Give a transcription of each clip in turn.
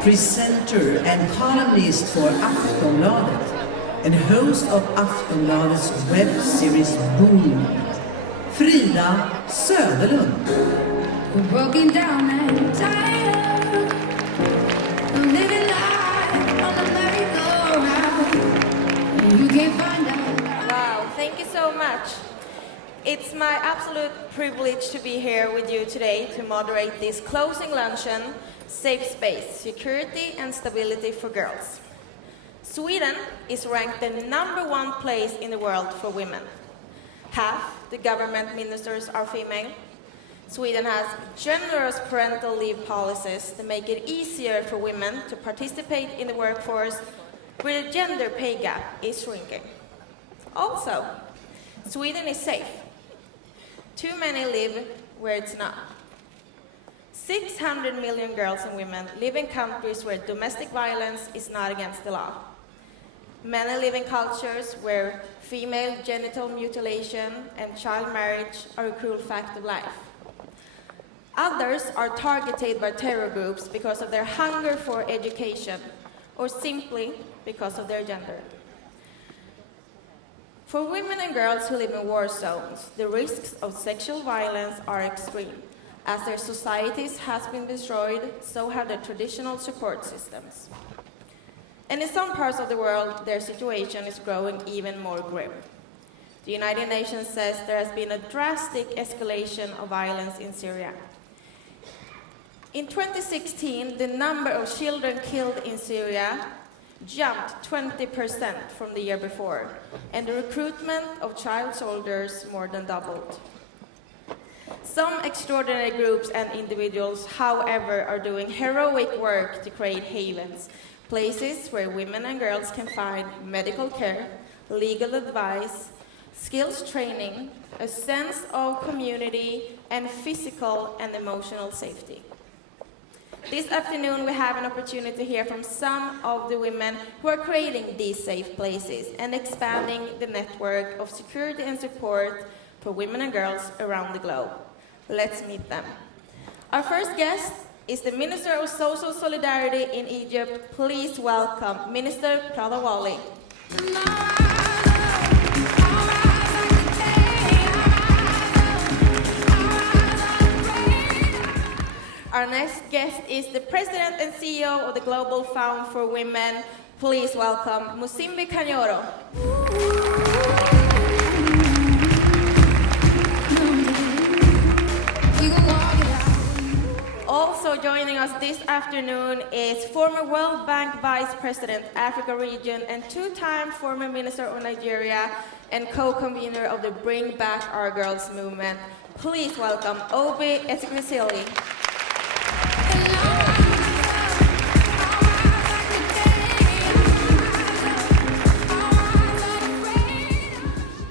presenter and columnist for Aftonbladet, and host of Aftonbladet's web series Boom, Frida Söderlund. We're broken down and tired of living life on the merry-go-round. You can't find out. Wow, thank you so much. It's my absolute privilege to be here with you today to moderate this closing luncheon, Safe Space, Security and Stability for Girls. Sweden is ranked the #1 place in the world for women. Half the government ministers are female. Sweden has generous parental leave policies that make it easier for women to participate in the workforce, where the gender pay gap is shrinking. Also, Sweden is safe. Too many live where it's not. 600 million girls and women live in countries where domestic violence is not against the law. Many live in cultures where female genital mutilation and child marriage are a cruel fact of life. Others are targeted by terror groups because of their hunger for education or simply because of their gender. For women and girls who live in war zones, the risks of sexual violence are extreme. As their societies have been destroyed, so have their traditional support systems. And in some parts of the world, their situation is growing even more grim. The United Nations says there has been a drastic escalation of violence in Syria. In 2016, the number of children killed in Syria jumped 20% from the year before, and the recruitment of child soldiers more than doubled. Some extraordinary groups and individuals, however, are doing heroic work to create havens, places where women and girls can find medical care, legal advice, skills training, a sense of community, and physical and emotional safety. This afternoon, we have an opportunity to hear from some of the women who are creating these safe places and expanding the network of security and support for women and girls around the globe. Let's meet them. Our first guest is the Minister of Social Solidarity in Egypt. Please welcome Minister Waly. Our next guest is the President and CEO of the Global Fund for Women. Please welcome Musimbi Kanyoro. Also joining us this afternoon is former World Bank Vice President, Africa Region, and two-time former Minister of Nigeria and co-convener of the Bring Back Our Girls movement. Please welcome Ezekwesili.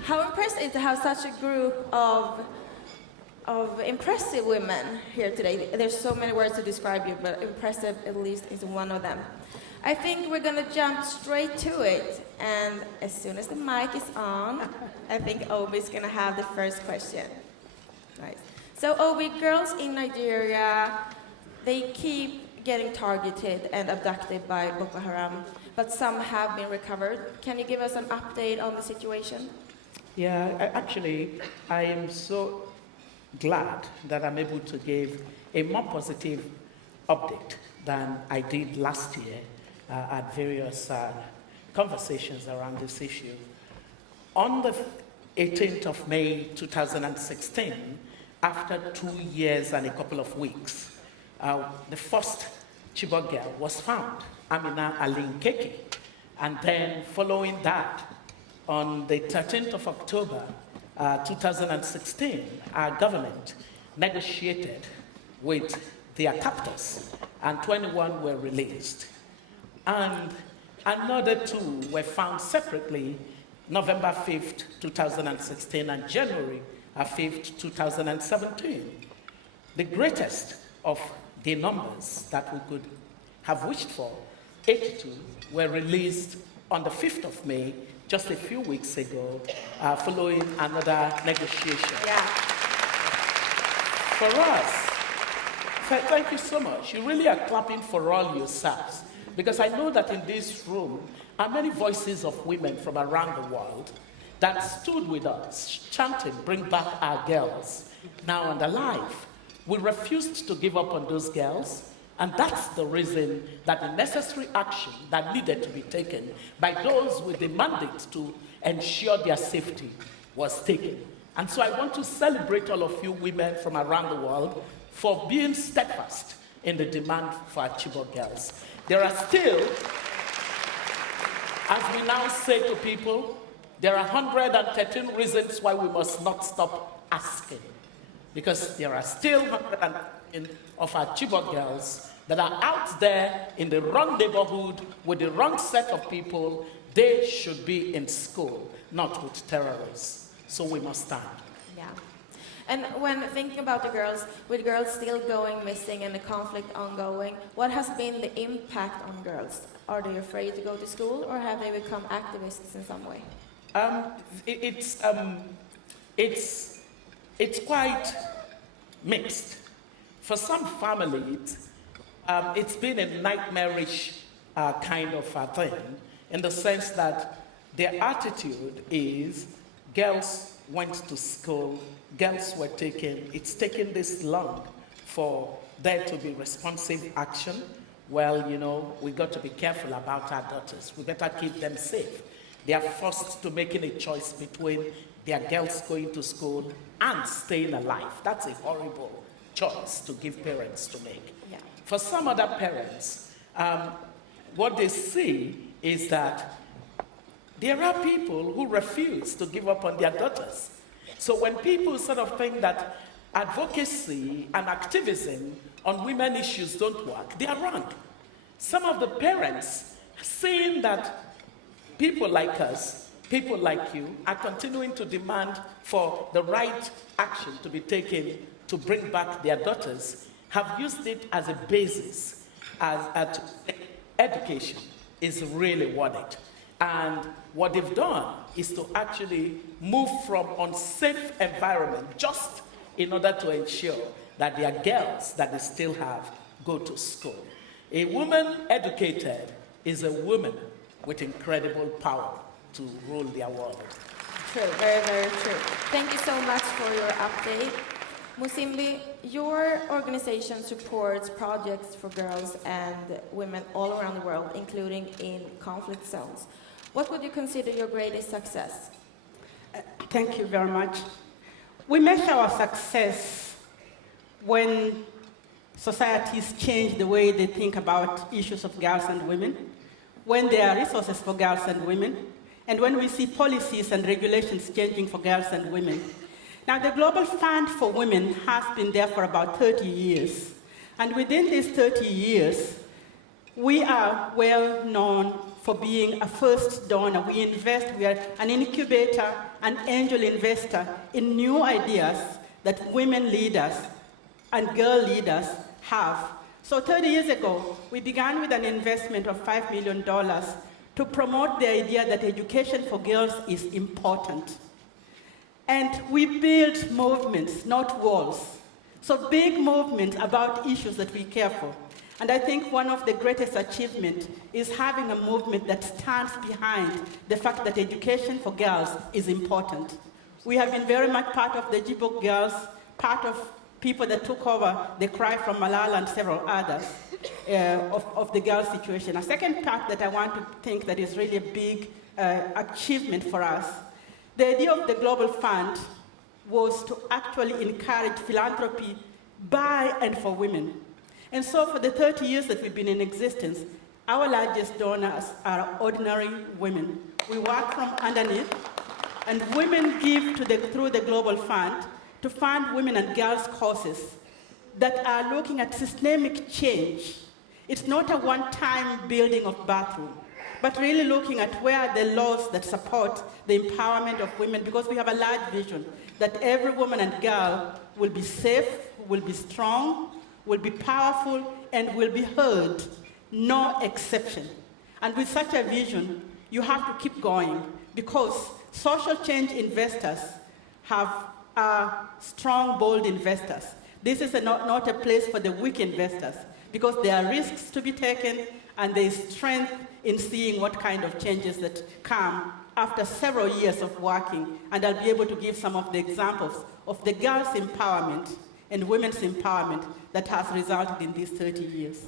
How impressive is to have such a group of impressive women here today. There's so many words to describe you, but impressive at least is one of them. I think we're gonna jump straight to it, and as soon as the mic is on, I think Obi's gonna have the first question. Right. So Obi, girls in Nigeria, they keep getting targeted and abducted by Boko Haram, but some have been recovered. Can you give us an update on the situation? Yeah, I am so glad that I'm able to give a more positive update than I did last year at various conversations around this issue. On the 18th of May 2016, after 2 years and a couple of weeks, the first Chibok girl was found, Amina Alinkeke. And then following that, on the 13th of October 2016, our government negotiated with their captors, and 21 were released. And another 2 were found separately November 5th, 2016 and January 5th, 2017. The greatest of the numbers that we could have wished for, 82, were released on the 5th of May, just a few weeks ago, following another negotiation. Yeah. Thank you so much. You really are clapping for all yourselves. Because I know that in this room are many voices of women from around the world that stood with us, chanting, "Bring back our girls, now and alive." We refused to give up on those girls, and that's the reason that the necessary action that needed to be taken by those with the mandate to ensure their safety was taken. And so I want to celebrate all of you women from around the world for being steadfast in the demand for our Chibok girls. There are still, as we now say to people, there are 113 reasons why we must not stop asking. Because there are still 113 of our Chibok girls that are out there in the wrong neighborhood with the wrong set of people. They should be in school, not with terrorists. So we must stand. Yeah. And when thinking about the girls, with girls still going missing and the conflict ongoing, what has been the impact on girls? Are they afraid to go to school, or have they become activists in some way? It's quite mixed. For some families, it's been a nightmarish kind of thing, in the sense that their attitude is girls went to school, girls were taken, it's taken this long for there to be responsive action. Well, you know, we got to be careful about our daughters. We better keep them safe. They are forced to making a choice between their girls going to school and staying alive. That's a horrible choice to give parents to make. Yeah. For some other parents, what they see is that there are people who refuse to give up on their daughters. So when people sort of think that advocacy and activism on women issues don't work, they are wrong. Some of the parents, seeing that people like us, people like you, are continuing to demand for the right action to be taken to bring back their daughters, have used it as a basis, as education is really wanted. And what they've done is to actually move from unsafe environment just in order to ensure that their girls that they still have go to school. A woman educated is a woman with incredible power to rule their world. True, very, very true. Thank you so much for your update. Musimbi, your organization supports projects for girls and women all around the world, including in conflict zones. What would you consider your greatest success? Thank you very much. We measure our success when societies change the way they think about issues of girls and women, when there are resources for girls and women, and when we see policies and regulations changing for girls and women. Now, the Global Fund for Women has been there for about 30 years. And within these 30 years, we are well known for being a first donor. We are an incubator, an angel investor in new ideas that women leaders and girl leaders have. So 30 years ago, we began with an investment of $5 million to promote the idea that education for girls is important. And we build movements, not walls. So big movements about issues that we care for. And I think one of the greatest achievements is having a movement that stands behind the fact that education for girls is important. We have been very much part of the Chibok girls, part of people that took over the cry from Malala and several others of the girls' situation. A second part that I want to think that is really a big achievement for us, the idea of the Global Fund was to actually encourage philanthropy by and for women. And so for the 30 years that we've been in existence, our largest donors are ordinary women. We work from underneath, and women give through the Global Fund to fund women and girls causes that are looking at systemic change. It's not a one-time building of bathroom, but really looking at where are the laws that support the empowerment of women, because we have a large vision that every woman and girl will be safe, will be strong, will be powerful, and will be heard, no exception. And with such a vision, you have to keep going, because social change investors are strong, bold investors. This is not a place for the weak investors, because there are risks to be taken and there is strength in seeing what kind of changes that come after several years of working. And I'll be able to give some of the examples of the girls' empowerment and women's empowerment that has resulted in these 30 years.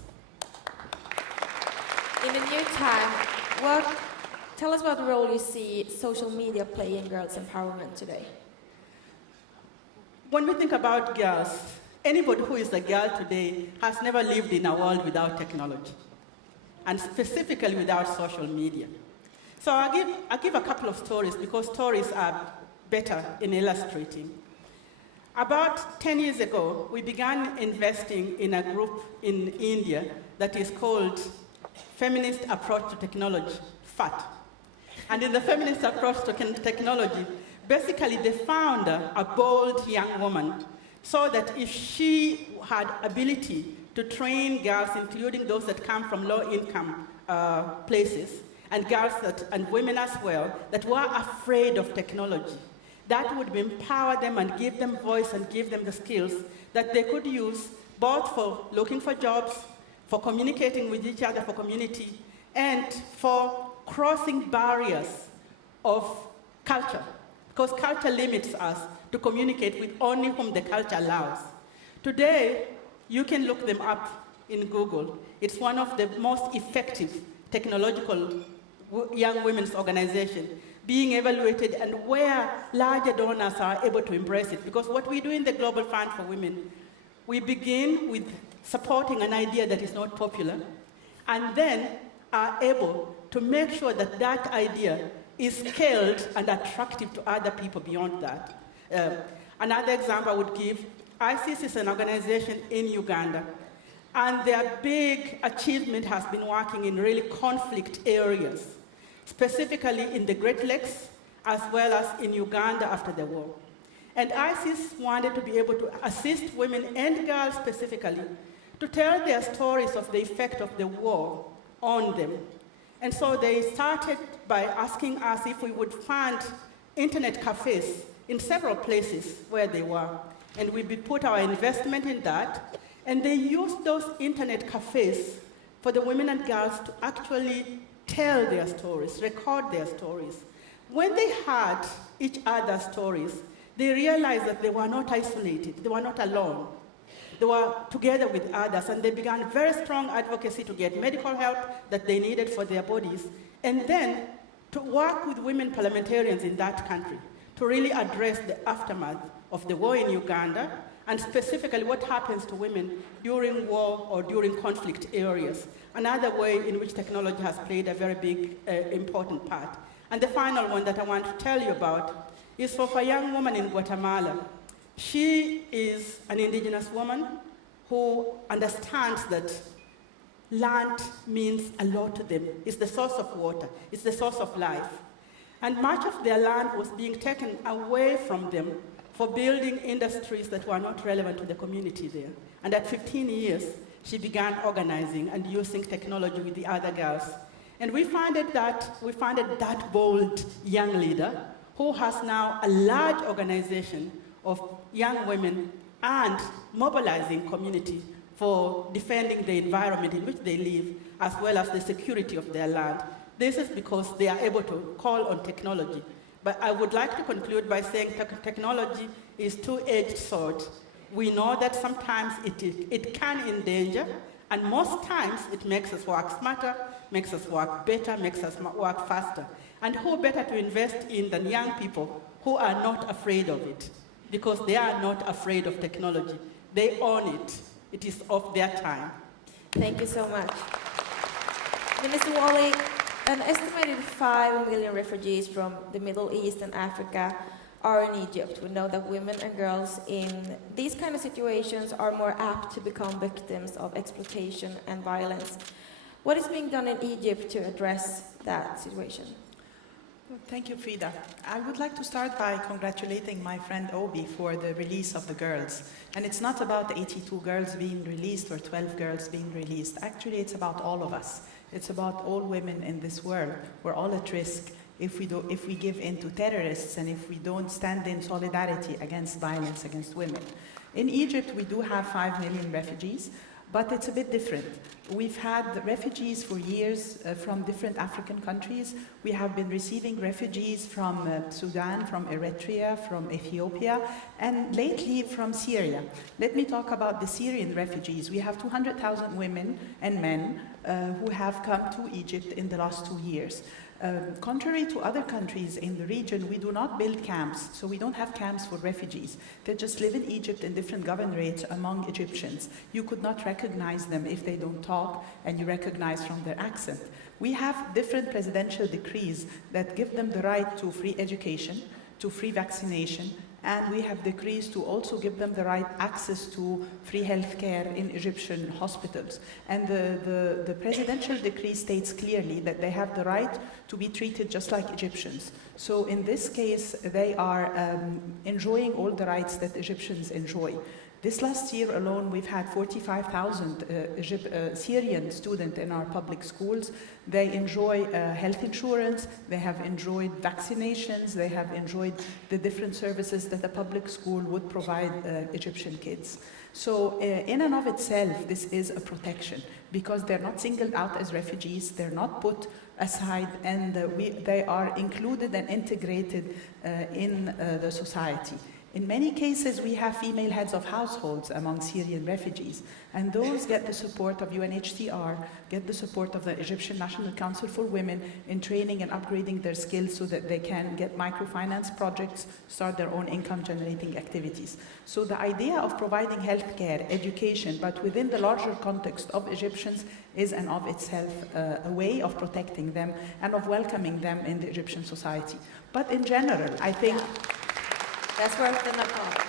In the new time, tell us about the role you see social media play in girls' empowerment today. When we think about girls, anybody who is a girl today has never lived in a world without technology, and specifically without social media. So I'll give a couple of stories, because stories are better in illustrating. About 10 years ago, we began investing in a group in India that is called Feminist Approach to Technology, FAT. And in the feminist approach to technology, basically the founder, a bold young woman, saw that if she had ability to train girls, including those that come from low-income places, and girls and women as well, that were afraid of technology, that would empower them and give them voice and give them the skills that they could use both for looking for jobs, for communicating with each other, for community, and for crossing barriers of culture, because culture limits us to communicate with only whom the culture allows. Today, you can look them up in Google. It's one of the most effective technological young women's organization being evaluated, and where larger donors are able to embrace it. Because what we do in the Global Fund for Women, we begin with supporting an idea that is not popular, and then are able to make sure that that idea is scaled and attractive to other people beyond that. Another example I would give, ISIS is an organization in Uganda, and their big achievement has been working in really conflict areas, specifically in the Great Lakes, as well as in Uganda after the war. And ISIS wanted to be able to assist women and girls specifically to tell their stories of the effect of the war on them. And so they started by asking us if we would fund internet cafes in several places where they were. And we put our investment in that. And they used those internet cafes for the women and girls to actually tell their stories, record their stories. When they heard each other's stories, they realized that they were not isolated, they were not alone. They were together with others, and they began very strong advocacy to get medical help that they needed for their bodies, and then to work with women parliamentarians in that country to really address the aftermath of the war in Uganda, and specifically what happens to women during war or during conflict areas. Another way in which technology has played a very big, important part. And the final one that I want to tell you about is for a young woman in Guatemala. She is an indigenous woman who understands that land means a lot to them. It's the source of water, it's the source of life. And much of their land was being taken away from them for building industries that were not relevant to the community there. And at 15 years, she began organizing and using technology with the other girls. And we founded that bold young leader who has now a large organization of young women and mobilizing community for defending the environment in which they live, as well as the security of their land. This is because they are able to call on technology. But I would like to conclude by saying technology is two-edged sword. We know that sometimes it can endanger, and most times it makes us work smarter, makes us work better, makes us work faster. And who better to invest in than young people who are not afraid of it? Because they are not afraid of technology. They own it. It is of their time. Thank you so much. Mr. Waly, an estimated 5 million refugees from the Middle East and Africa are in Egypt. We know that women and girls in these kind of situations are more apt to become victims of exploitation and violence. What is being done in Egypt to address that situation? Thank you, Frida. I would like to start by congratulating my friend Obi for the release of the girls. And it's not about 82 girls being released or 12 girls being released. Actually, it's about all of us. It's about all women in this world. We're all at risk if we give in to terrorists and if we don't stand in solidarity against violence against women. In Egypt, we do have 5 million refugees, but it's a bit different. We've had refugees for years from different African countries. We have been receiving refugees from Sudan, from Eritrea, from Ethiopia, and lately from Syria. Let me talk about the Syrian refugees. We have 200,000 women and men who have come to Egypt in the last 2 years. Contrary to other countries in the region, we do not build camps, so we don't have camps for refugees. They just live in Egypt in different governorates among Egyptians. You could not recognize them if they don't talk, and you recognize from their accent. We have different presidential decrees that give them the right to free education, to free vaccination, and we have decrees to also give them the right access to free health care in Egyptian hospitals. And the presidential decree states clearly that they have the right to be treated just like Egyptians. So in this case, they are enjoying all the rights that Egyptians enjoy. This last year alone, we've had 45,000 Syrian students in our public schools. They enjoy health insurance, they have enjoyed vaccinations, they have enjoyed the different services that a public school would provide Egyptian kids. So in and of itself, this is a protection because they're not singled out as refugees, they're not put aside, and they are included and integrated in the society. In many cases, we have female heads of households among Syrian refugees, and those get the support of UNHCR, get the support of the Egyptian National Council for Women in training and upgrading their skills so that they can get microfinance projects, start their own income-generating activities. So the idea of providing healthcare, education, but within the larger context of Egyptians is in of itself a way of protecting them and of welcoming them in the Egyptian society. But in general, I think that's worth the applause.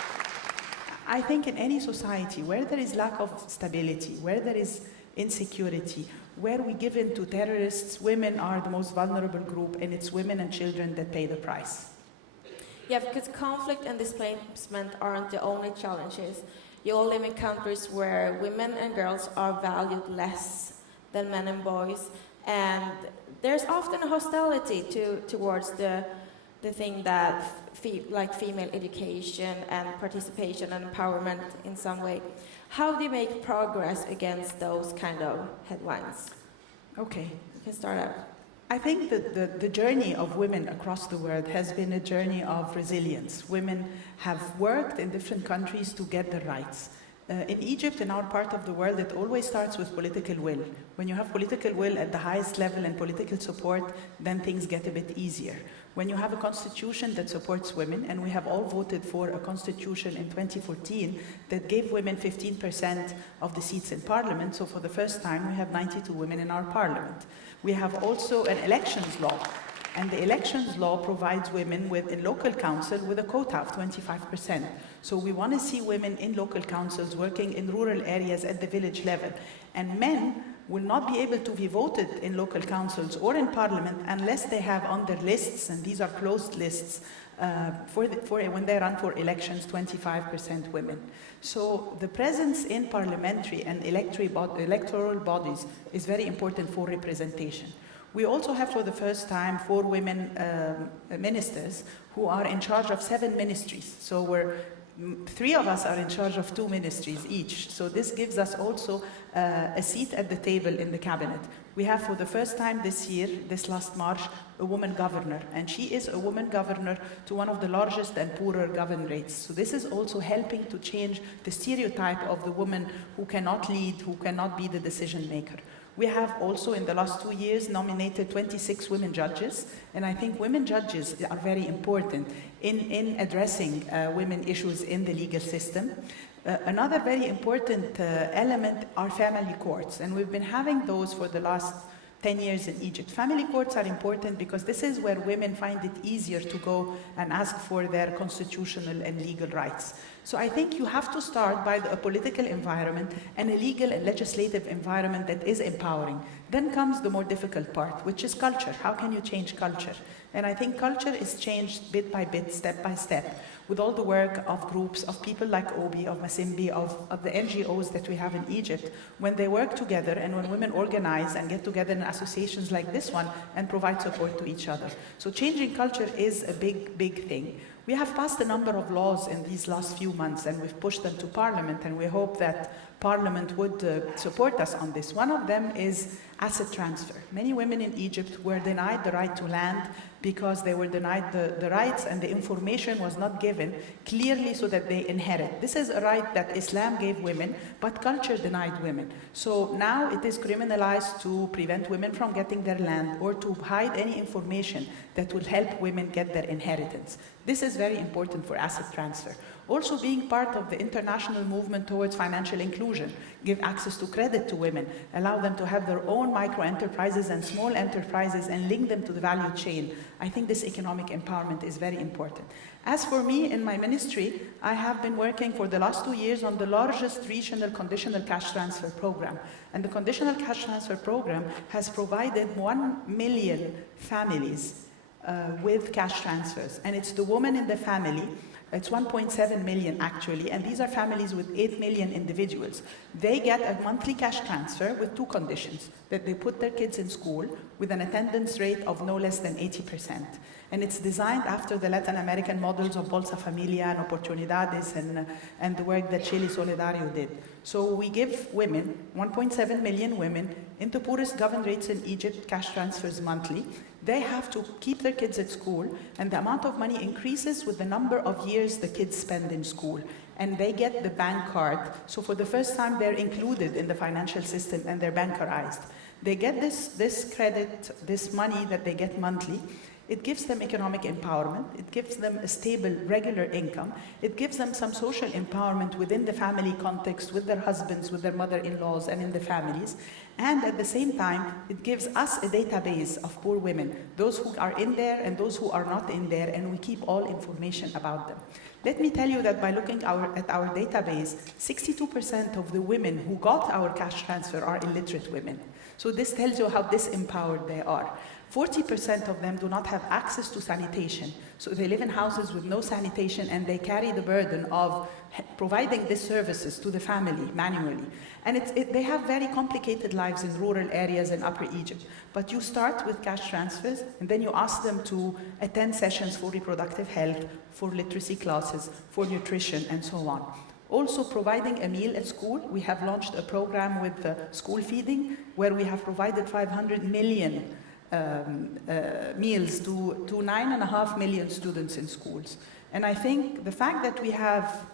I think in any society where there is lack of stability, where there is insecurity, where we give in to terrorists, women are the most vulnerable group, and it's women and children that pay the price. Yeah, because conflict and displacement aren't the only challenges. You all live in countries where women and girls are valued less than men and boys, and there's often a hostility towards the thing that like female education and participation and empowerment in some way. How do you make progress against those kind of headlines? Okay. You can start out. I think that the journey of women across the world has been a journey of resilience. Women have worked in different countries to get their rights. In Egypt, in our part of the world, it always starts with political will. When you have political will at the highest level and political support, then things get a bit easier. When you have a constitution that supports women, and we have all voted for a constitution in 2014 that gave women 15% of the seats in parliament, so for the first time we have 92 women in our parliament. We have also an elections law, and the elections law provides women in local council with a quota of 25%. So we want to see women in local councils working in rural areas at the village level. And men will not be able to be voted in local councils or in parliament unless they have on their lists, and these are closed lists, when they run for elections, 25% women. So the presence in parliamentary and electoral bodies is very important for representation. We also have for the first time 4 women ministers who are in charge of 7 ministries. So 3 of us are in charge of 2 ministries each. So this gives us also a seat at the table in the cabinet. We have for the first time this year, this last March, a woman governor, and she is a woman governor to one of the largest and poorer governorates. So this is also helping to change the stereotype of the woman who cannot lead, who cannot be the decision maker. We have also in the last 2 years nominated 26 women judges, and I think women judges are very important in addressing women issues in the legal system. Another very important element are family courts, and we've been having those for the last 10 years in Egypt. Family courts are important because this is where women find it easier to go and ask for their constitutional and legal rights. So I think you have to start by a political environment and a legal and legislative environment that is empowering. Then comes the more difficult part, which is culture. How can you change culture? And I think culture is changed bit by bit, step by step, with all the work of groups, of people like Obi, of Musimbi, of the NGOs that we have in Egypt. When they work together and when women organize and get together in associations like this one and provide support to each other. So changing culture is a big, big thing. We have passed a number of laws in these last few months, and we've pushed them to Parliament, and we hope that Parliament would support us on this. One of them is asset transfer. Many women in Egypt were denied the right to land because they were denied the rights, and the information was not given clearly so that they inherit. This is a right that Islam gave women, but culture denied women. So now it is criminalized to prevent women from getting their land or to hide any information that will help women get their inheritance. This is very important for asset transfer. Also being part of the international movement towards financial inclusion, give access to credit to women, allow them to have their own micro-enterprises and small enterprises and link them to the value chain. I think this economic empowerment is very important. As for me, in my ministry, I have been working for the last 2 years on the largest regional conditional cash transfer program. And the conditional cash transfer program has provided 1 million families with cash transfers. And it's the woman in the family. It's 1.7 million actually, and these are families with 8 million individuals. They get a monthly cash transfer with 2 conditions: that they put their kids in school with an attendance rate of no less than 80%. And it's designed after the Latin American models of Bolsa Familia and Oportunidades and the work that Chile Solidario did. So we give women, 1.7 million women, in the poorest governed rates in Egypt, cash transfers monthly. They have to keep their kids at school, and the amount of money increases with the number of years the kids spend in school. And they get the bank card, so for the first time they're included in the financial system and they're bankerized. They get this credit, this money that they get monthly. It gives them economic empowerment. It gives them a stable, regular income. It gives them some social empowerment within the family context, with their husbands, with their mother-in-laws, and in the families. And at the same time, it gives us a database of poor women, those who are in there and those who are not in there, and we keep all information about them. Let me tell you that by looking at our database, 62% of the women who got our cash transfer are illiterate women. So this tells you how disempowered they are. 40% of them do not have access to sanitation. So they live in houses with no sanitation, and they carry the burden of providing these services to the family manually. And they have very complicated lives in rural areas in Upper Egypt. But you start with cash transfers, and then you ask them to attend sessions for reproductive health, for literacy classes, for nutrition, and so on. Also providing a meal at school. We have launched a program with school feeding, where we have provided 500 million meals to 9.5 million students in schools. And I think the fact that we have,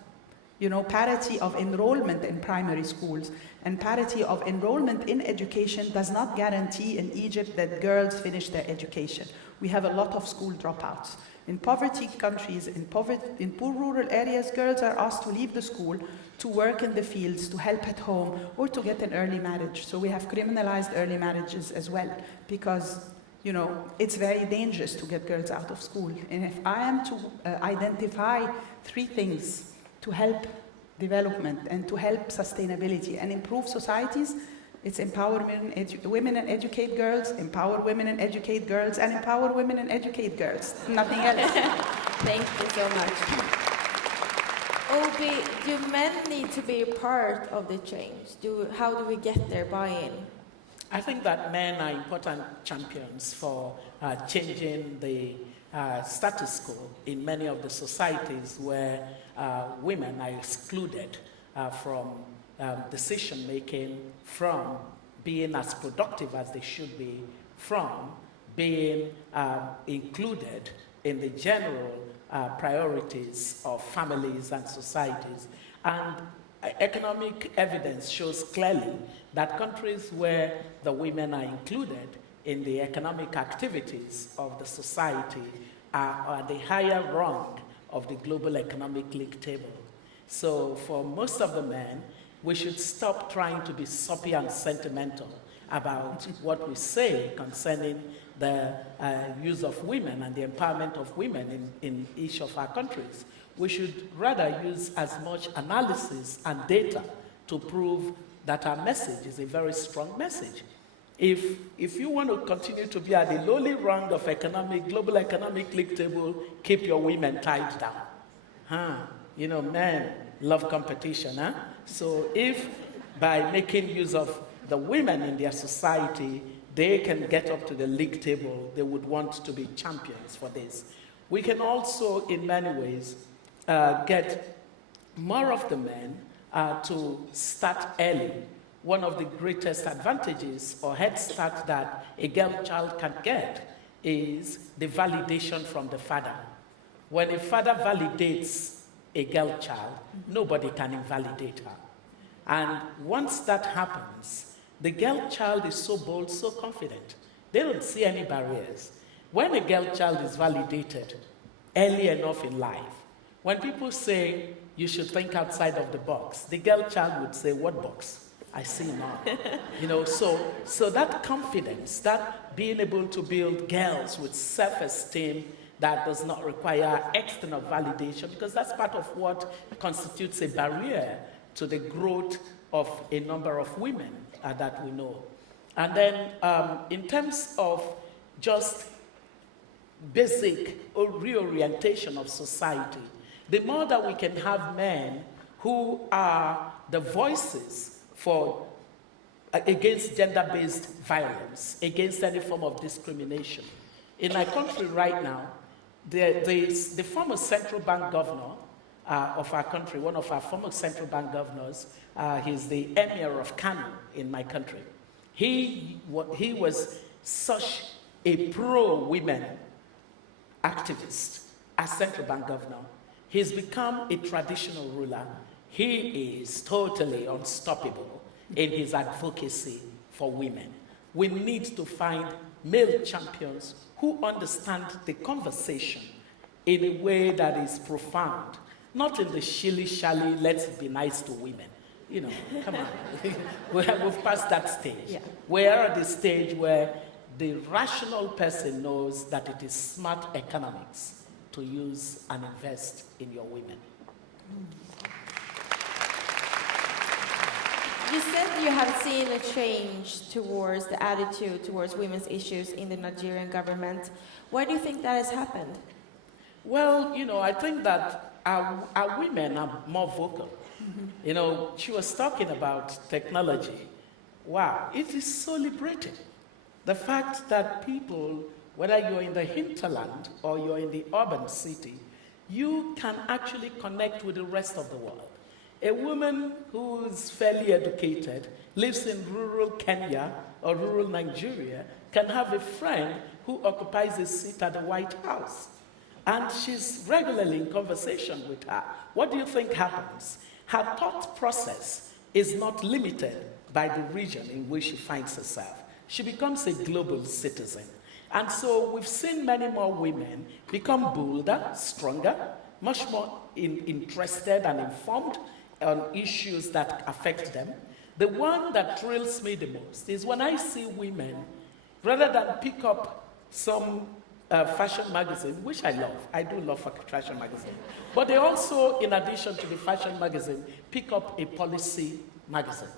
parity of enrollment in primary schools and parity of enrollment in education does not guarantee in Egypt that girls finish their education. We have a lot of school dropouts. In poverty countries, in poor rural areas, girls are asked to leave the school to work in the fields, to help at home, or to get an early marriage. So we have criminalized early marriages as well, because it's very dangerous to get girls out of school. And if I am to identify 3 things to help development and to help sustainability and improve societies, it's empower women and educate girls, empower women and educate girls, and empower women and educate girls. Nothing else. Thank you so much. Obi, do men need to be a part of the change? How do we get their buy-in? I think that men are important champions for changing the status quo in many of the societies where women are excluded from decision-making, from being as productive as they should be, from being included in the general priorities of families and societies. And economic evidence shows clearly that countries where the women are included in the economic activities of the society are at the higher rung of the global economic league table. So for most of the men, we should stop trying to be soppy and sentimental about what we say concerning the use of women and the empowerment of women in each of our countries. We should rather use as much analysis and data to prove that our message is a very strong message. If you want to continue to be at the lowly rung of global economic league table, keep your women tied down. Men love competition. So if by making use of the women in their society, they can get up to the league table, they would want to be champions for this. We can also, in many ways, get more of the men to start early. One of the greatest advantages or head start that a girl child can get is the validation from the father. When a father validates a girl child, nobody can invalidate her. And once that happens, the girl child is so bold, so confident. They don't see any barriers. When a girl child is validated early enough in life, when people say you should think outside of the box, the girl child would say, what box? I see now. You know, so that confidence, that being able to build girls with self-esteem that does not require external validation, because that's part of what constitutes a barrier to the growth of a number of women that we know. And then in terms of just basic reorientation of society, the more that we can have men who are the voices for against gender-based violence, against any form of discrimination. In my country right now, the former central bank governor of our country, one of our former central bank governors, he's the emir of Kano in my country. He was such a pro-women activist as central bank governor. He's become a traditional ruler. He is totally unstoppable in his advocacy for women. We need to find male champions who understand the conversation in a way that is profound, not in the shilly-shally, let's be nice to women. You know, come on. We've passed that stage. Yeah. We're at the stage where the rational person knows that it is smart economics to use and invest in your women. You said you have seen a change towards the attitude towards women's issues in the Nigerian government. Why do you think that has happened? Well, you know, I think that our women are more vocal. You know, she was talking about technology. Wow, it is so liberating. The fact that people, whether you're in the hinterland or you're in the urban city, you can actually connect with the rest of the world. A woman who's fairly educated, lives in rural Kenya or rural Nigeria, can have a friend who occupies a seat at the White House. And she's regularly in conversation with her. What do you think happens? Her thought process is not limited by the region in which she finds herself. She becomes a global citizen. And so we've seen many more women become bolder, stronger, much more interested and informed on issues that affect them. The one that thrills me the most is when I see women, rather than pick up some fashion magazine, which I love. I do love fashion magazine. But they also, in addition to the fashion magazine, pick up a policy magazine.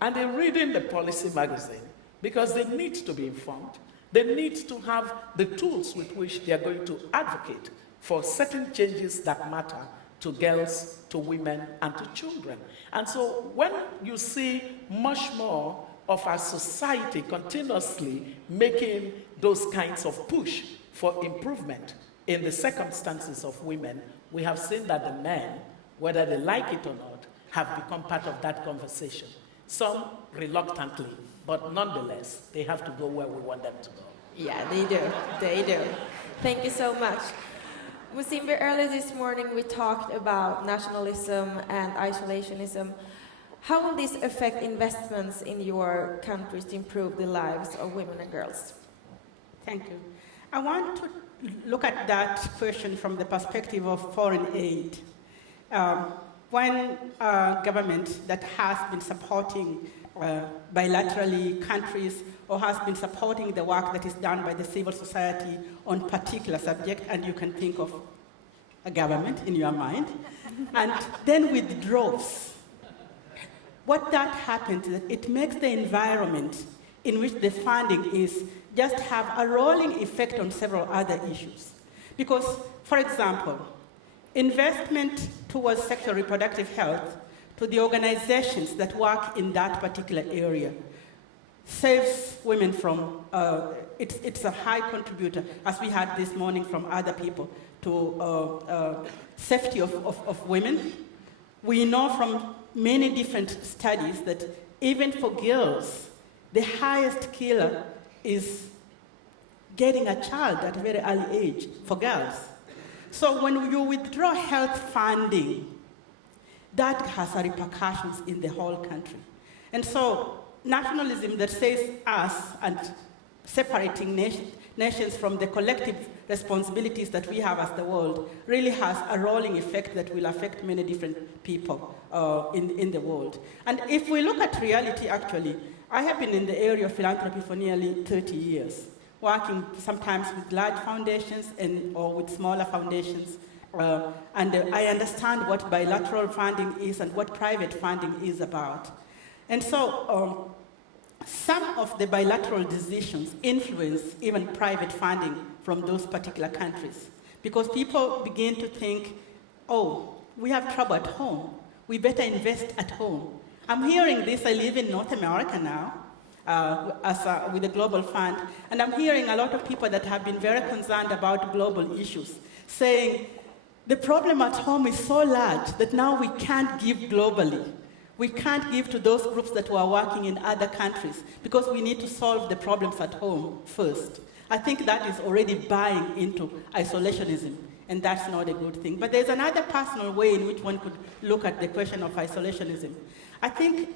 And they're reading the policy magazine because they need to be informed. They need to have the tools with which they are going to advocate for certain changes that matter to girls, to women, and to children. And so when you see much more of our society continuously making those kinds of push for improvement in the circumstances of women, we have seen that the men, whether they like it or not, have become part of that conversation. Some reluctantly, but nonetheless, they have to go where we want them to go. Yeah, they do. They do. Thank you so much. Musimbi, earlier this morning we talked about nationalism and isolationism. How will this affect investments in your countries to improve the lives of women and girls? Thank you. I want to look at that question from the perspective of foreign aid. When a government that has been supporting bilaterally countries or has been supporting the work that is done by the civil society on particular subject, and you can think of a government in your mind, and then withdraws, what that happens is that it makes the environment in which the funding is just have a rolling effect on several other issues. Because, for example, investment towards sexual reproductive health to the organizations that work in that particular area saves women from it's a high contributor, as we had this morning from other people, to safety of women. We know from many different studies that even for girls, the highest killer is getting a child at a very early age for girls. So when you withdraw health funding, that has repercussions in the whole country. And so nationalism that says us and separating nations from the collective responsibilities that we have as the world really has a rolling effect that will affect many different people in the world. And if we look at reality, actually, I have been in the area of philanthropy for nearly 30 years, working sometimes with large foundations or with smaller foundations. And I understand what bilateral funding is and what private funding is about. And so some of the bilateral decisions influence even private funding from those particular countries, because people begin to think, oh, we have trouble at home, we better invest at home. I'm hearing this. I live in North America now with the Global Fund, and I'm hearing a lot of people that have been very concerned about global issues, saying the problem at home is so large that now we can't give globally. We can't give to those groups that were working in other countries because we need to solve the problems at home first. I think that is already buying into isolationism, and that's not a good thing. But there's another personal way in which one could look at the question of isolationism. I think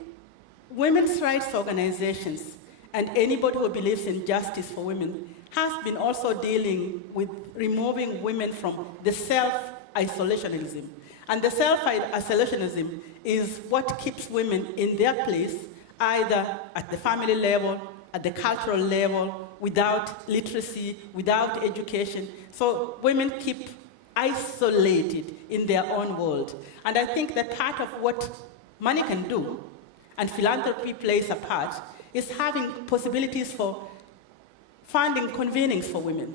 women's rights organizations and anybody who believes in justice for women has been also dealing with removing women from the self-isolationism. And the self-isolationism is what keeps women in their place, either at the family level, at the cultural level, without literacy, without education. So women keep isolated in their own world. And I think that part of what money can do, and philanthropy plays a part, is having possibilities for funding convenings for women,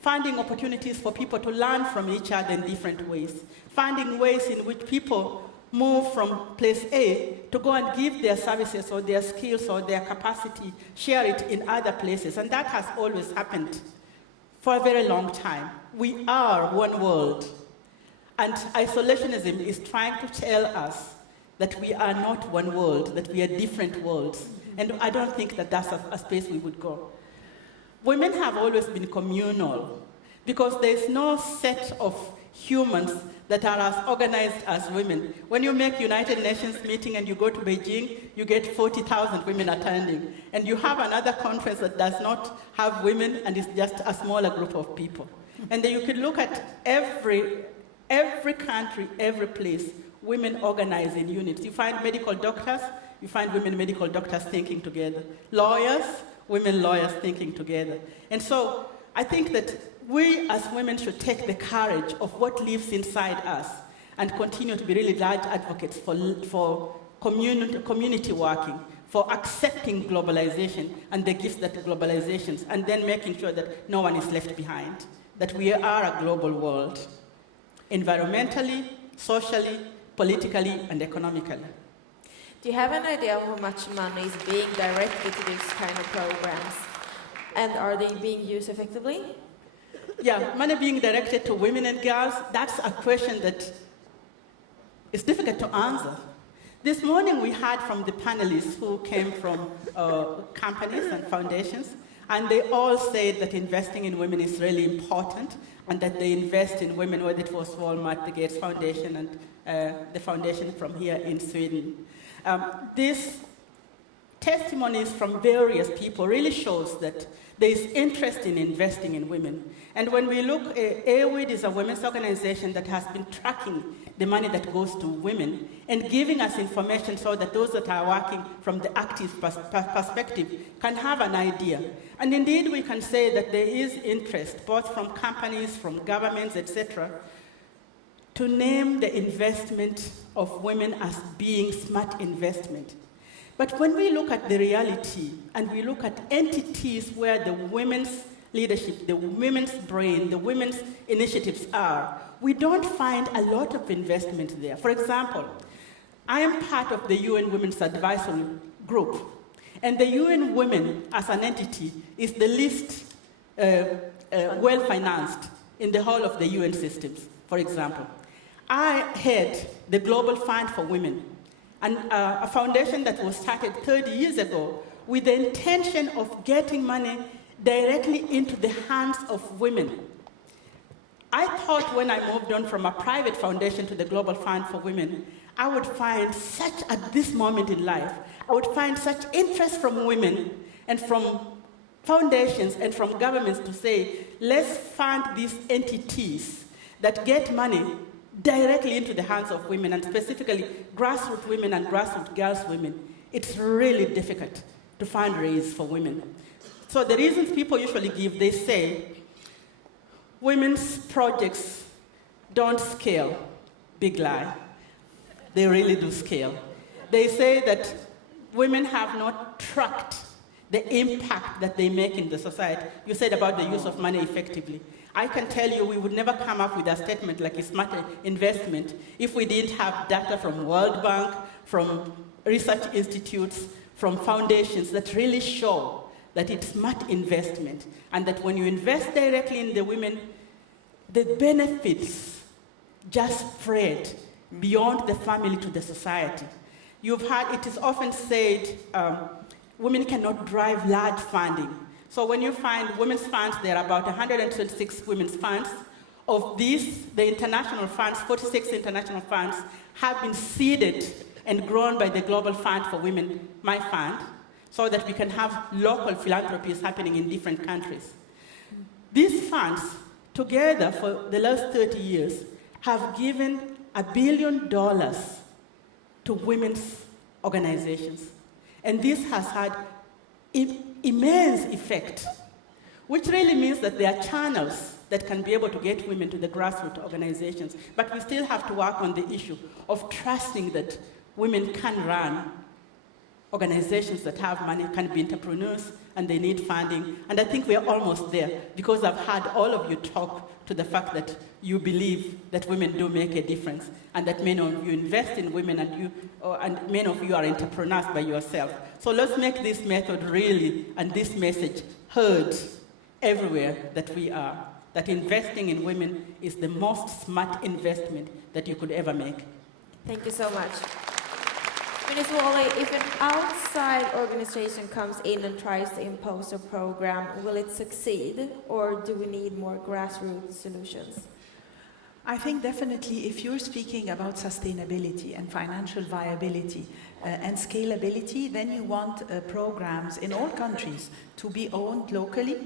finding opportunities for people to learn from each other in different ways, finding ways in which people move from place A to go and give their services or their skills or their capacity, share it in other places. And that has always happened for a very long time. We are one world. And isolationism is trying to tell us that we are not one world, that we are different worlds. And I don't think that that's a space we would go. Women have always been communal because there's no set of humans that are as organized as women. When you make United Nations meeting and you go to Beijing, you get 40,000 women attending. And you have another conference that does not have women and is just a smaller group of people. And then you could look at every country, every place, women organize in units. You find medical doctors, you find women medical doctors thinking together. Lawyers, women lawyers thinking together. And so I think that we as women should take the courage of what lives inside us and continue to be really large advocates for community working, for accepting globalization and the gifts that globalizations, and then making sure that no one is left behind, that we are a global world, environmentally, socially, politically, and economically. Do you have an idea of how much money is being directed to these kind of programs? And are they being used effectively? Yeah, money being directed to women and girls, that's a question that is difficult to answer. This morning we heard from the panelists who came from companies and foundations, and they all said that investing in women is really important and that they invest in women, whether it was Walmart, the Gates Foundation, and the foundation from here in Sweden. These testimonies from various people really shows that there is interest in investing in women. And when we look, AWID is a women's organization that has been tracking the money that goes to women and giving us information so that those that are working from the active perspective can have an idea. And indeed, we can say that there is interest, both from companies, from governments, etc., to name the investment of women as being smart investment. But when we look at the reality and we look at entities where the women's leadership, the women's brain, the women's initiatives are, we don't find a lot of investment there. For example, I am part of the UN Women's Advisory Group, And the UN Women as an entity is the least well-financed in the whole of the UN systems, for example. I head the Global Fund for Women, and a foundation that was started 30 years ago with the intention of getting money directly into the hands of women. I thought when I moved on from a private foundation to the Global Fund for Women, I would find such, at this moment in life, I would find such interest from women and from foundations and from governments to say, let's fund these entities that get money directly into the hands of women, and specifically grassroots women and grassroots girls women. It's really difficult to fundraise for women. So the reasons people usually give, they say, women's projects don't scale. Big lie. They really do scale. They say that women have not tracked the impact that they make in the society. You said about the use of money effectively. I can tell you we would never come up with a statement like a smart investment if we didn't have data from World Bank, from research institutes, from foundations that really show that it's smart investment, and that when you invest directly in the women, the benefits just spread beyond the family to the society. You've heard, it is often said, women cannot drive large funding. So when you find women's funds, there are about 126 women's funds. Of these, the international funds, 46 international funds, have been seeded and grown by the Global Fund for Women, my fund, so that we can have local philanthropies happening in different countries. These funds, together for the last 30 years, have given $1 billion to women's organizations. And this has had immense effect, which really means that there are channels that can be able to get women to the grassroots organizations. But we still have to work on the issue of trusting that women can run organizations that have money, can be entrepreneurs, and they need funding. And I think we're almost there, because I've heard all of you talk to the fact that you believe that women do make a difference, and that many of you invest in women, and many of you are entrepreneurs by yourself. So let's make this method really, and this message heard everywhere that we are, that investing in women is the most smart investment that you could ever make. Thank you so much. Ms. Waly, if an outside organization comes in and tries to impose a program, will it succeed, or do we need more grassroots solutions? I think definitely if you're speaking about sustainability and financial viability and scalability, then you want programs in all countries to be owned locally.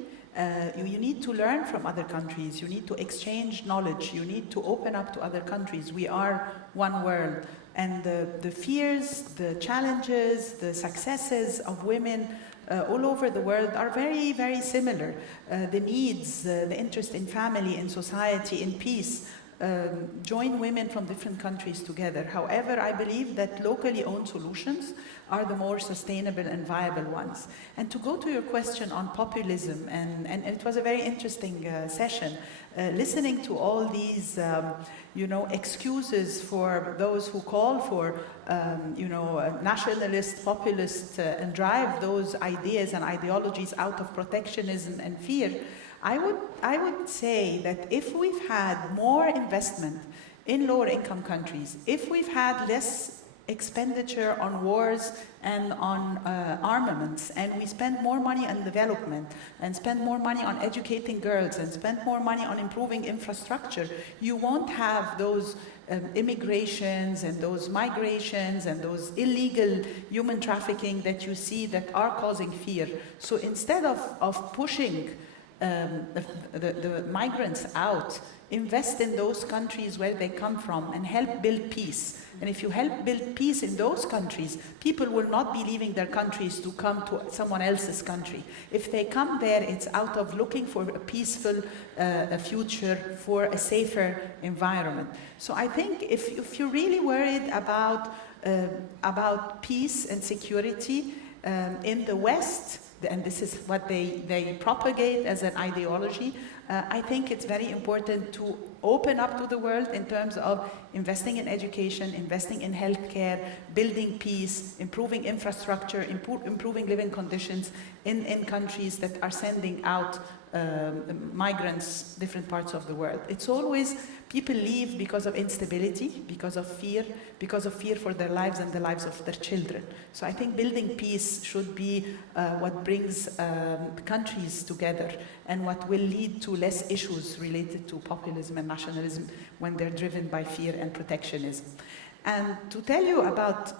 You need to learn from other countries. You need to exchange knowledge. You need to open up to other countries. We are one world. And the fears, the challenges, the successes of women all over the world are very, very similar. The needs, the interest in family, in society, in peace, join women from different countries together. However, I believe that locally owned solutions are the more sustainable and viable ones. And to go to your question on populism, and it was a very interesting session, listening to all these excuses for those who call for nationalist, populist, and drive those ideas and ideologies out of protectionism and fear. I would say that if we've had more investment in lower income countries, if we've had less expenditure on wars and on armaments, and we spend more money on development, and spend more money on educating girls, and spend more money on improving infrastructure, you won't have those immigrations and those migrations and those illegal human trafficking that you see that are causing fear. So instead of pushing the migrants out, invest in those countries where they come from and help build peace. And if you help build peace in those countries, people will not be leaving their countries to come to someone else's country. If they come there, it's out of looking for a peaceful future, for a safer environment. So I think if you're really worried about peace and security in the West, and this is what they propagate as an ideology, I think it's very important to open up to the world in terms of investing in education, investing in healthcare, building peace, improving infrastructure, improving living conditions in countries that are sending out migrants, different parts of the world. It's always people leave because of instability, because of fear for their lives and the lives of their children. So I think building peace should be what brings countries together and what will lead to less issues related to populism and nationalism when they're driven by fear and protectionism. And to tell you about,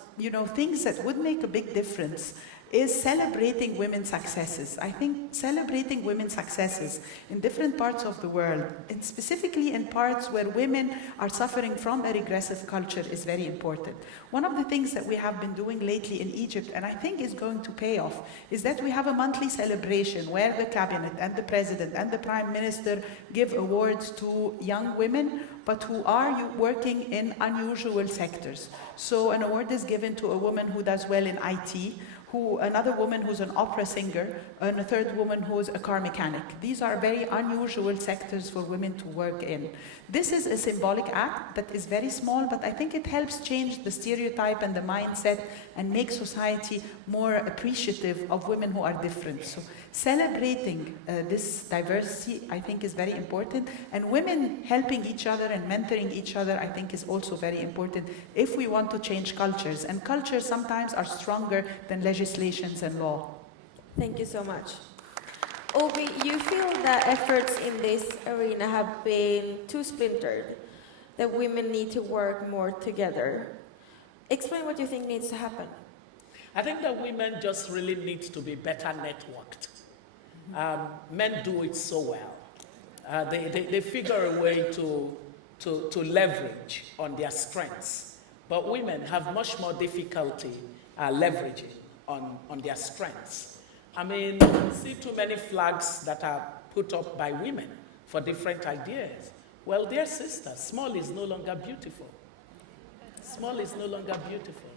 things that would make a big difference is celebrating women's successes. I think celebrating women's successes in different parts of the world, and specifically in parts where women are suffering from a regressive culture, is very important. One of the things that we have been doing lately in Egypt, and I think is going to pay off, is that we have a monthly celebration where the cabinet and the president and the prime minister give awards to young women, but who are working in unusual sectors. So an award is given to a woman who does well in IT, another woman who's an opera singer, and a third woman who's a car mechanic. These are very unusual sectors for women to work in. This is a symbolic act that is very small, but I think it helps change the stereotype and the mindset and make society more appreciative of women who are different. So celebrating this diversity, I think, is very important. And women helping each other and mentoring each other, I think, is also very important if we want to change cultures. And cultures sometimes are stronger than legislations and law. Thank you so much. Obi, you feel that efforts in this arena have been too splintered, that women need to work more together. Explain what you think needs to happen. I think that women just really need to be better networked. Men do it so well. They figure a way to leverage on their strengths. But women have much more difficulty leveraging on their strengths. I mean, you see too many flags that are put up by women for different ideas. Well, dear sisters, small is no longer beautiful. Small is no longer beautiful.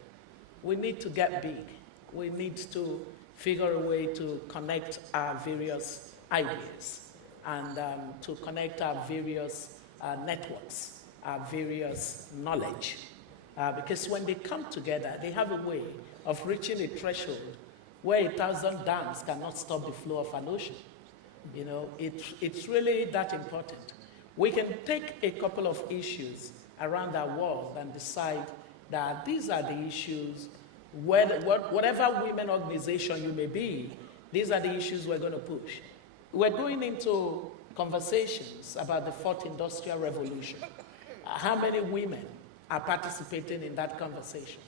We need to get big. We need to figure a way to connect our various ideas and to connect our various networks, our various knowledge. Because when they come together, they have a way of reaching a threshold where 1,000 dams cannot stop the flow of an ocean. It's really that important. We can take a couple of issues around our world and decide that these are the issues, whatever women organization you may be, these are the issues we're going to push. We're going into conversations about the fourth industrial revolution. How many women are participating in that conversation?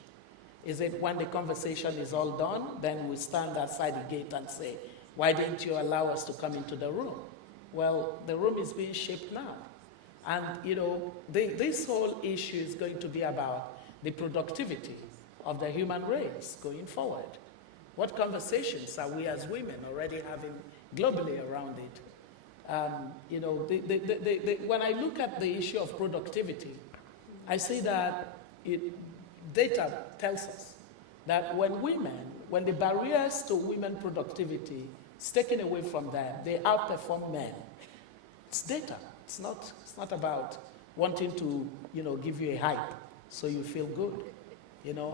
Is it when the conversation is all done, then we stand outside the gate and say, why didn't you allow us to come into the room? Well, the room is being shaped now. And, this whole issue is going to be about the productivity of the human race going forward. What conversations are we as women already having globally around it? When I look at the issue of productivity, I see that data tells us that when the barriers to women productivity is taken away from them, they outperform men. It's data. It's not about wanting to, give you a hype so you feel good.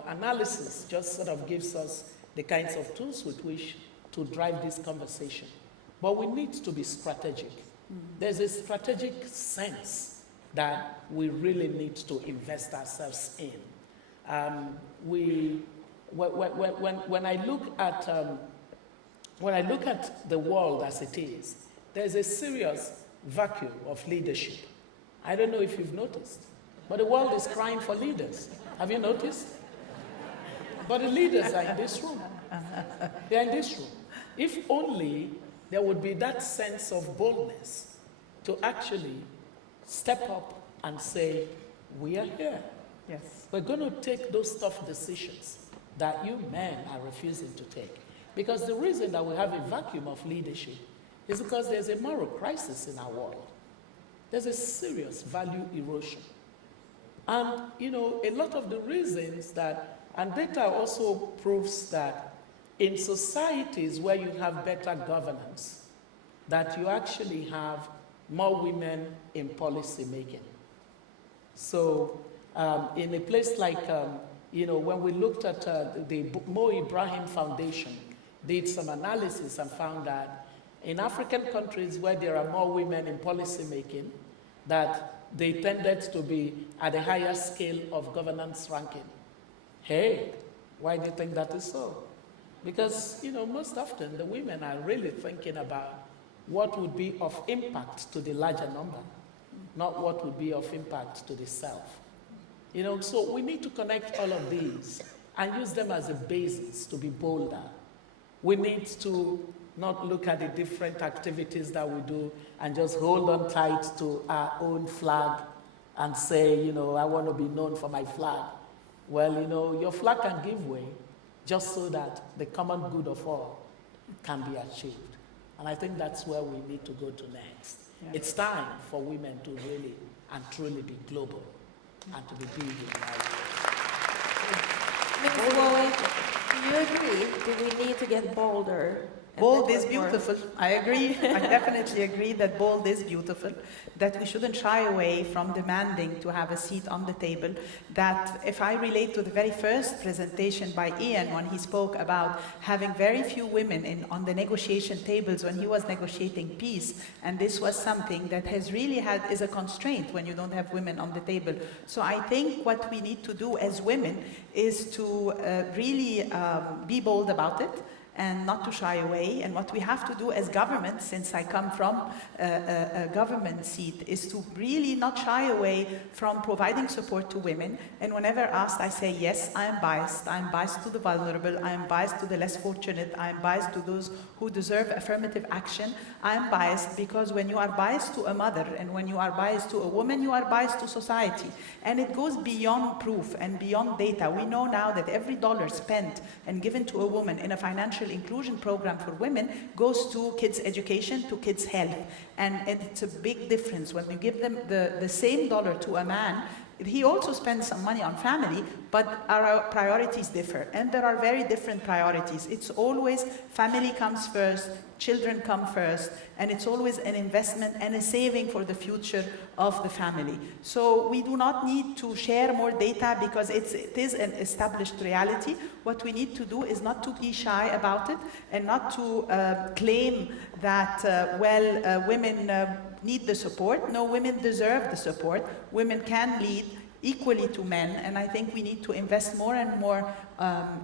Analysis just sort of gives us the kinds of tools with which to drive this conversation. But we need to be strategic. There's a strategic sense that we really need to invest ourselves in. When I look at the world as it is, there's a serious vacuum of leadership. I don't know if you've noticed, but the world is crying for leaders. Have you noticed? But the leaders are in this room. They are in this room. If only there would be that sense of boldness to actually step up and say, we are here. Yes. We're going to take those tough decisions that you men are refusing to take. Because the reason that we have a vacuum of leadership is because there's a moral crisis in our world. There's a serious value erosion. And, a lot of the reasons that, and data also proves that in societies where you have better governance, that you actually have more women in policy making. So in a place like, when we looked at the Mo Ibrahim Foundation, did some analysis and found that in African countries where there are more women in policy making, that they tended to be at a higher scale of governance ranking. Hey, why do you think that is so? Because, most often the women are really thinking about what would be of impact to the larger number, not what would be of impact to the self. So we need to connect all of these and use them as a basis to be bolder. We need to not look at the different activities that we do and just hold on tight to our own flag and say, I want to be known for my flag. Well, your flag can give way just so that the common good of all can be achieved. And I think that's where we need to go to next. Yeah. It's time for women to really and truly be global and to be big in life. Ms. Waly, do you agree? Do we need to get bolder? Bold is beautiful. I agree. I definitely agree that bold is beautiful, that we shouldn't shy away from demanding to have a seat on the table, that if I relate to the very first presentation by Ian when he spoke about having very few women on the negotiation tables when he was negotiating peace, and this was something that has really is a constraint when you don't have women on the table. So I think what we need to do as women is to really be bold about it, and not to shy away. And what we have to do as government, since I come from a government seat, is to really not shy away from providing support to women. And whenever asked, I say, yes, I am biased. I am biased to the vulnerable. I am biased to the less fortunate. I am biased to those who deserve affirmative action. I am biased because when you are biased to a mother and when you are biased to a woman, you are biased to society. And it goes beyond proof and beyond data. We know now that every dollar spent and given to a woman in a financial inclusion program for women goes to kids' education, to kids' health. And it's a big difference. When you give them the same dollar to a man, he also spends some money on family, but our priorities differ. And there are very different priorities. It's always family comes first, children come first, and it's always an investment and a saving for the future of the family. So we do not need to share more data because it is an established reality. What we need to do is not to be shy about it and not to claim that, women need the support. No, women deserve the support. Women can lead equally to men, and I think we need to invest more and more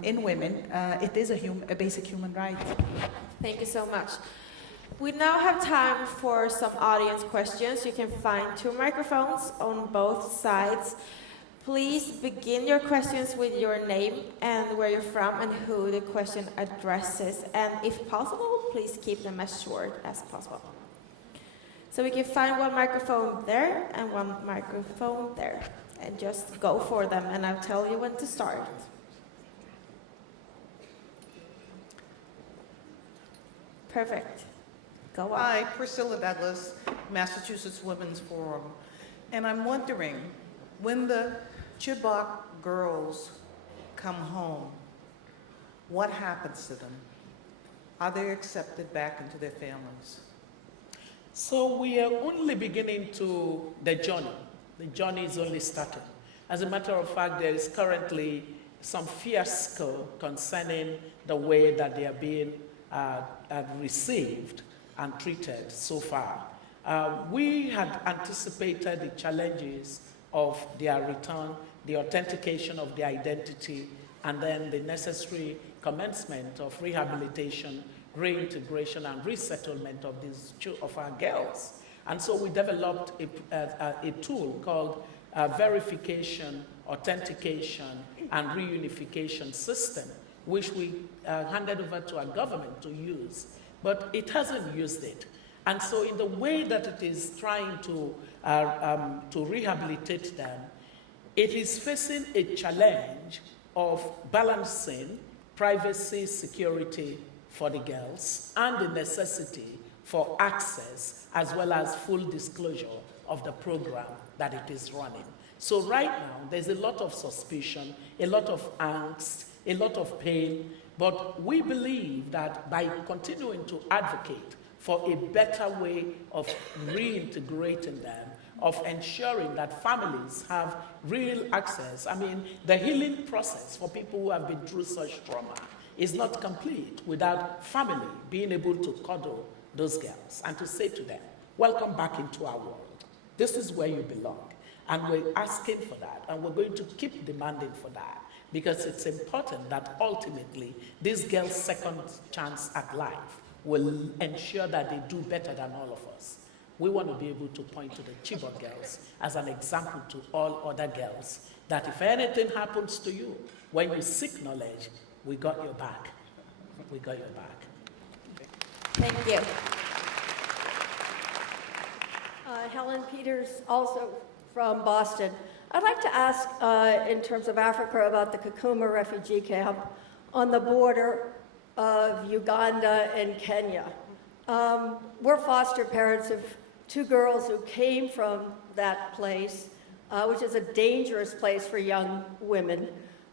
in women. It is a basic human right. Thank you so much. We now have time for some audience questions. You can find 2 microphones on both sides. Please begin your questions with your name and where you're from and who the question addresses. And if possible, please keep them as short as possible. So we can find 1 microphone there and 1 microphone there. And just go for them, and I'll tell you when to start. Perfect. Go on. Hi, Priscilla Douglas, Massachusetts Women's Forum. And I'm wondering, when the Chibok girls come home, what happens to them? Are they accepted back into their families? So we are only beginning to the journey. The journey is only starting. As a matter of fact, there is currently some fiasco concerning the way that they are being received and treated so far. We had anticipated the challenges of their return, the authentication of their identity, and then the necessary commencement of rehabilitation, reintegration, and resettlement of our girls. And so we developed a tool called verification, authentication, and reunification system, which we handed over to our government to use, but it hasn't used it. And so in the way that it is trying to rehabilitate them, it is facing a challenge of balancing privacy, security for the girls, and the necessity for access, as well as full disclosure of the program that it is running. So right now, there's a lot of suspicion, a lot of angst, a lot of pain, but we believe that by continuing to advocate for a better way of reintegrating them, of ensuring that families have real access. I mean, the healing process for people who have been through such trauma is not complete without family being able to cuddle those girls and to say to them, welcome back into our world. This is where you belong. And we're asking for that, and we're going to keep demanding for that, because it's important that ultimately these girls' second chance at life will ensure that they do better than all of us. We want to be able to point to the Chibok girls as an example to all other girls, that if anything happens to you, when you seek knowledge, we got your back. We got your back. Thank you. Helen Peters, also from Boston. I'd like to ask, in terms of Africa, about the Kakuma refugee camp on the border of Uganda and Kenya. We're foster parents of two girls who came from that place, which is a dangerous place for young women,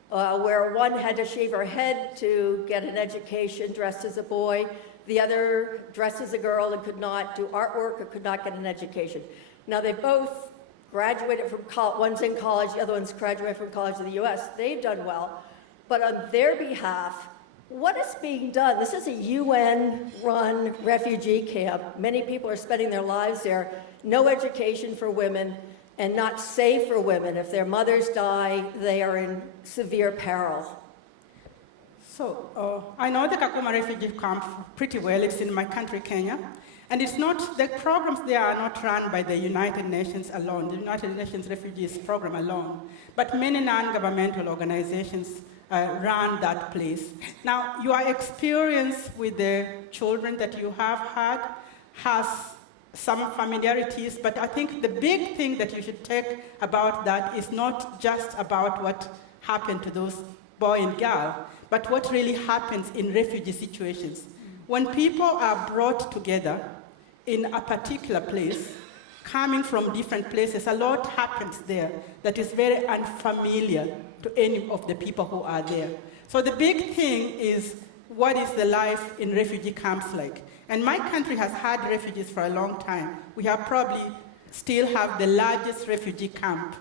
where one had to shave her head to get an education dressed as a boy, the other dressed as a girl and could not do artwork or could not get an education. Now, they both graduated from college. One's in college, the other one's graduated from college in the US. They've done well. But on their behalf, what is being done? This is a UN-run refugee camp. Many people are spending their lives there. No education for women and not safe for women. If their mothers die, they are in severe peril. So I know the Kakuma refugee camp pretty well. It's in my country, Kenya. And it's not, the programs there are not run by the United Nations alone, the United Nations Refugees Program alone, but many non-governmental organizations run that place. Now, your experience with the children that you have had has some familiarities, but I think the big thing that you should take about that is not just about what happened to those boy and girl, but what really happens in refugee situations. When people are brought together in a particular place, coming from different places, a lot happens there that is very unfamiliar to any of the people who are there. So the big thing is, what is the life in refugee camps like? And my country has had refugees for a long time. We have probably still have the largest refugee camp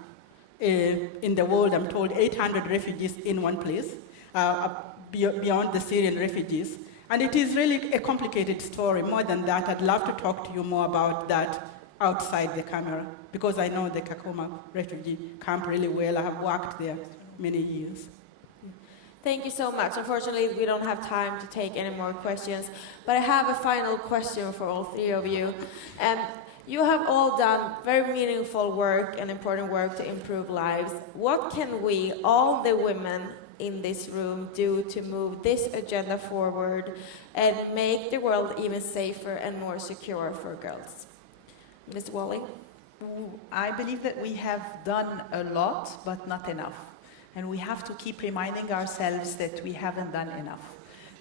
in the world. I'm told 800 refugees in one place, beyond the Syrian refugees. And it is really a complicated story. More than that, I'd love to talk to you more about that outside the camera, because I know the Kakuma refugee camp really well. I have worked there many years. Thank you so much. Unfortunately, we don't have time to take any more questions, but I have a final question for all three of you. You have all done very meaningful work and important work to improve lives. What can we, all the women in this room, do to move this agenda forward and make the world even safer and more secure for girls? Ms. Waly? I believe that we have done a lot, but not enough. And we have to keep reminding ourselves that we haven't done enough.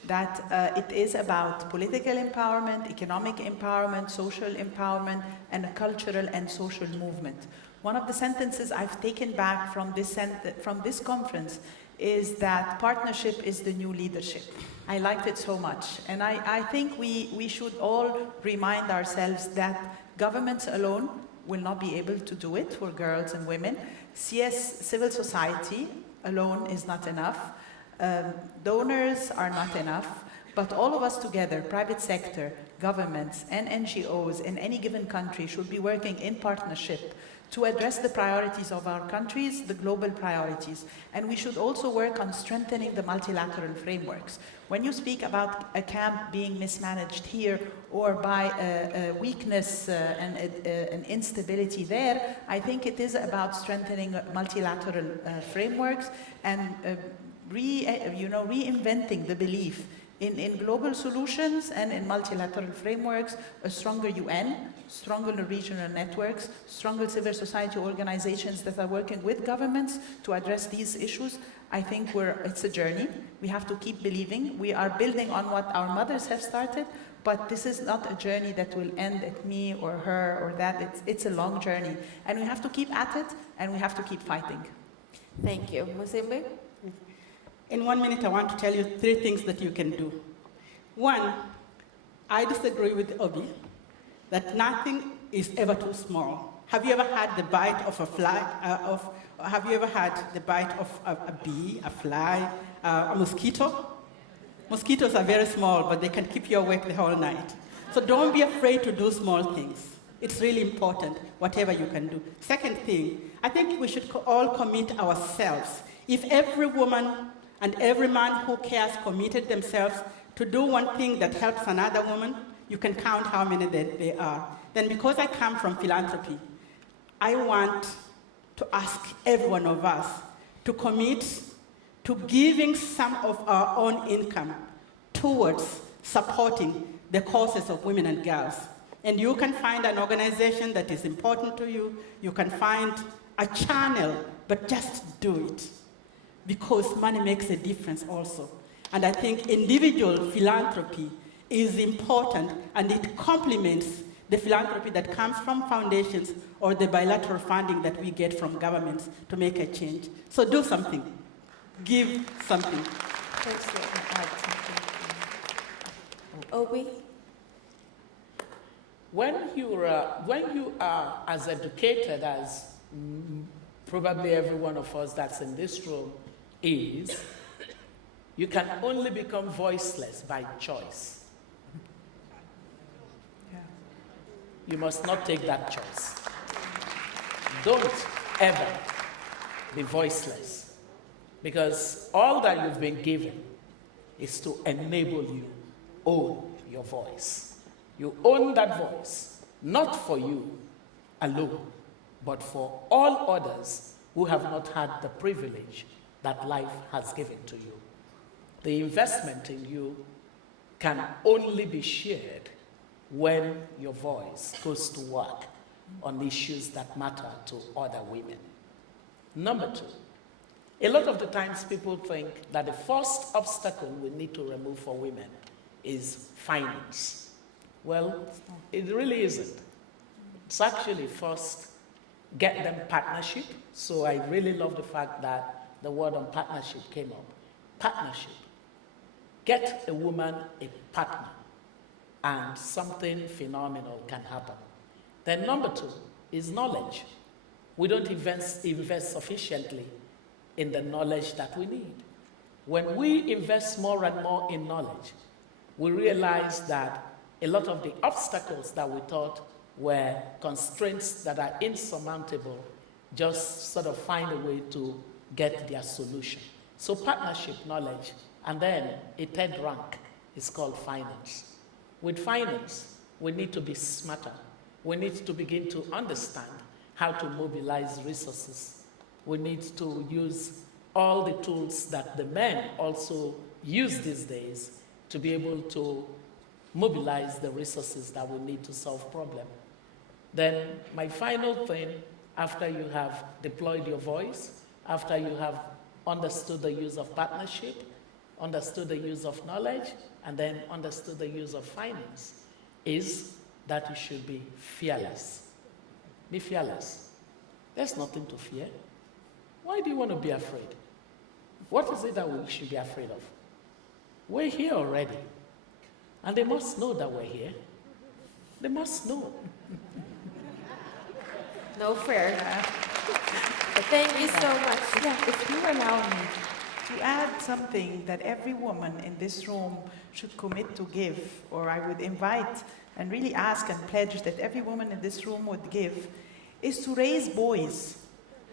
That it is about political empowerment, economic empowerment, social empowerment, and a cultural and social movement. One of the sentences I've taken back from this conference is that partnership is the new leadership. I liked it so much. And I think we should all remind ourselves that governments alone will not be able to do it for girls and women. Civil society alone is not enough. Donors are not enough. But all of us together, private sector, governments, and NGOs in any given country should be working in partnership to address the priorities of our countries, the global priorities. And we should also work on strengthening the multilateral frameworks. When you speak about a camp being mismanaged here or by a weakness and an instability there, I think it is about strengthening multilateral frameworks and reinventing the belief in global solutions and in multilateral frameworks, a stronger UN, stronger regional networks, stronger civil society organizations that are working with governments to address these issues. I think it's a journey. We have to keep believing. We are building on what our mothers have started, but this is not a journey that will end at me or her or that. It's a long journey. And we have to keep at it, and we have to keep fighting. Thank you. Musimbi? In 1 minute, I want to tell you 3 things that you can do. One, I disagree with Obi that nothing is ever too small. Have you ever had the bite of a fly? Have you ever had the bite of a bee, a fly, a mosquito? Mosquitoes are very small, but they can keep you awake the whole night. So don't be afraid to do small things. It's really important, whatever you can do. Second thing, I think we should all commit ourselves. If every woman and every man who cares committed themselves to do one thing that helps another woman, you can count how many they are. Then because I come from philanthropy, I want to ask every one of us to commit to giving some of our own income towards supporting the causes of women and girls. And you can find an organization that is important to you. You can find a channel, but just do it. Because money makes a difference also. And I think individual philanthropy is important, and it complements the philanthropy that comes from foundations or the bilateral funding that we get from governments to make a change. So do something. Give something. Obi? When you are as educated as probably every one of us that's in this room is, you can only become voiceless by choice. Yeah. You must not take that choice. Don't ever be voiceless, because all that you've been given is to enable you own your voice. You own that voice, not for you alone, but for all others who have not had the privilege that life has given to you. The investment in you can only be shared when your voice goes to work on issues that matter to other women. Number two, a lot of the times people think that the first obstacle we need to remove for women is finance. Well, it really isn't. It's actually first get them partnership. So I really love the fact that the word on partnership came up. Partnership. Get a woman a partner, and something phenomenal can happen. Then number two is knowledge. We don't invest sufficiently in the knowledge that we need. When we invest more and more in knowledge, we realize that a lot of the obstacles that we thought were constraints that are insurmountable just sort of find a way to get their solution. So partnership, knowledge, and then a third rank is called finance. With finance, we need to be smarter. We need to begin to understand how to mobilize resources. We need to use all the tools that the men also use these days to be able to mobilize the resources that we need to solve problems. Then my final thing, after you have deployed your voice, after you have understood the use of partnership, understood the use of knowledge, and then understood the use of finance, is that you should be fearless. Be fearless. There's nothing to fear. Why do you want to be afraid? What is it that we should be afraid of? We're here already. And they must know that we're here. They must know. No fear. Thank you so much. Yeah, if you allow me to add something that every woman in this room should commit to give, or I would invite and really ask and pledge that every woman in this room would give, is to raise boys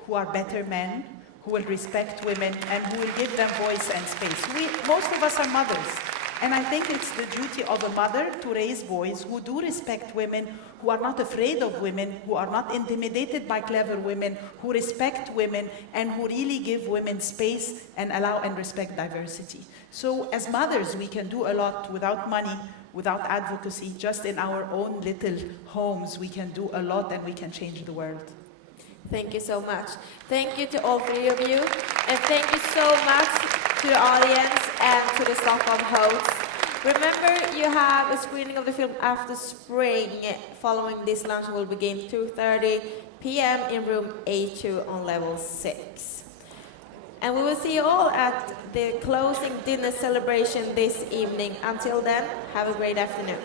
who are better men, who will respect women, and who will give them voice and space. Most of us are mothers. And I think it's the duty of a mother to raise boys who do respect women, who are not afraid of women, who are not intimidated by clever women, who respect women, and who really give women space and allow and respect diversity. So as mothers, we can do a lot without money, without advocacy. Just in our own little homes, we can do a lot and we can change the world. Thank you so much. Thank you to all three of you. And thank you so much to the audience and to the Stockholm hosts. Remember, you have a screening of the film After Spring. Following this luncheon will begin 2:30 p.m. in room A2 on level 6. And we will see you all at the closing dinner celebration this evening. Until then, have a great afternoon.